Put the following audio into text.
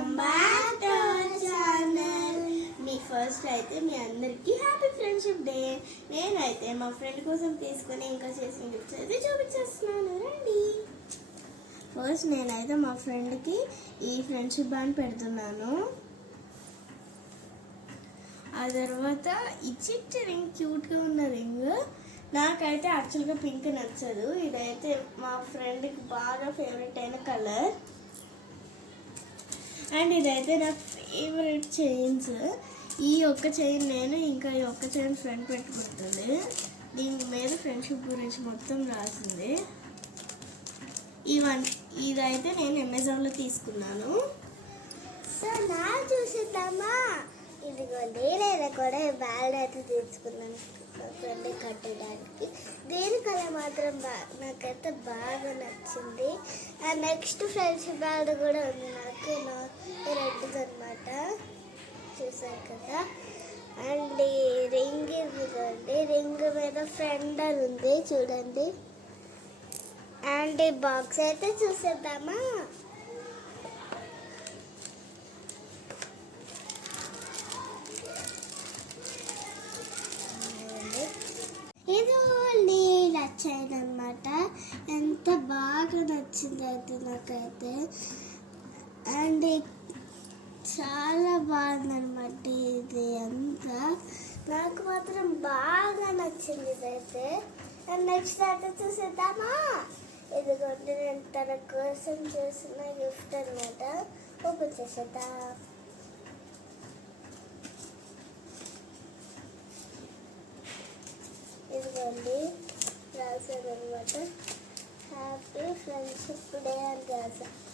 Welcome back to our channel. Me first అయితే మీ అందరికీ happy friendship day. నేనైతే మా ఫ్రెండ్ కోసం తీసుకొని ఇంకా చేసిన గిఫ్ట్స్ అయితే చూపించేస్తున్నాను, రండి. ఫస్ట్ నేనైతే మా ఫ్రెండ్కి ఈ ఫ్రెండ్షిప్ బ్యాండ్ పెడుతున్నాను. ఆ తర్వాత ఈ చిట్టి రింగ్, క్యూట్గా ఉన్న రింగ్. నాకైతే యాక్చువల్గా పింక్ నచ్చదు, ఇదైతే మా ఫ్రెండ్కి బాగా ఫేవరెట్ అయిన కలర్. అండ్ ఇదైతే నా ఫేవరెట్ చైన్స్. ఈ ఒక్క చైన్ నేను, ఇంకా ఈ ఒక్క చైన్ ఫ్రెండ్ పెట్టుకుంటుంది. దీని మీద ఫ్రెండ్షిప్ గురించి మొత్తం రాసింది. ఇదైతే నేను అమెజాన్లో తీసుకున్నాను. సో నా చూసిద్దామా, ఇదిగోండి నేను కూడా బ్యాగ్ అయితే తీసుకున్నాను మా ఫ్రెండ్ కట్టడానికి. దీని కలర్ మాత్రం నాకైతే బాగా నచ్చింది. అండ్ నెక్స్ట్ ఫ్రెండ్షిప్ బ్యాగ్ కూడా ఉంది నాకు, రెడ్ అనమాట, చూసారు కదా. అండ్ ఈ రింగ్ ఇదిగోండి, రింగ్ మీద ఫ్రెండ్ అని ఉంది చూడండి. అండ్ ఈ బాక్స్ అయితే చూసేద్దామా. ఇది నచ్చాయనమాట, ఎంత బాగా నచ్చింది అయితే నాకైతే. అండ్ చాలా బాగుందనమాట ఇది అంతా, నాకు మాత్రం బాగా నచ్చింది ఇదైతే. అండ్ నెక్స్ట్ అయితే చూసేద్దామా. ఇదిగోండి నేను తన కోసం చేసిన గిఫ్ట్ అనమాట, ఓపెన్ చేసేద్దాం. ఇదిగోండి రాశాను అనమాట, హ్యాపీ ఫ్రెండ్షిప్ డే అని రాశాను.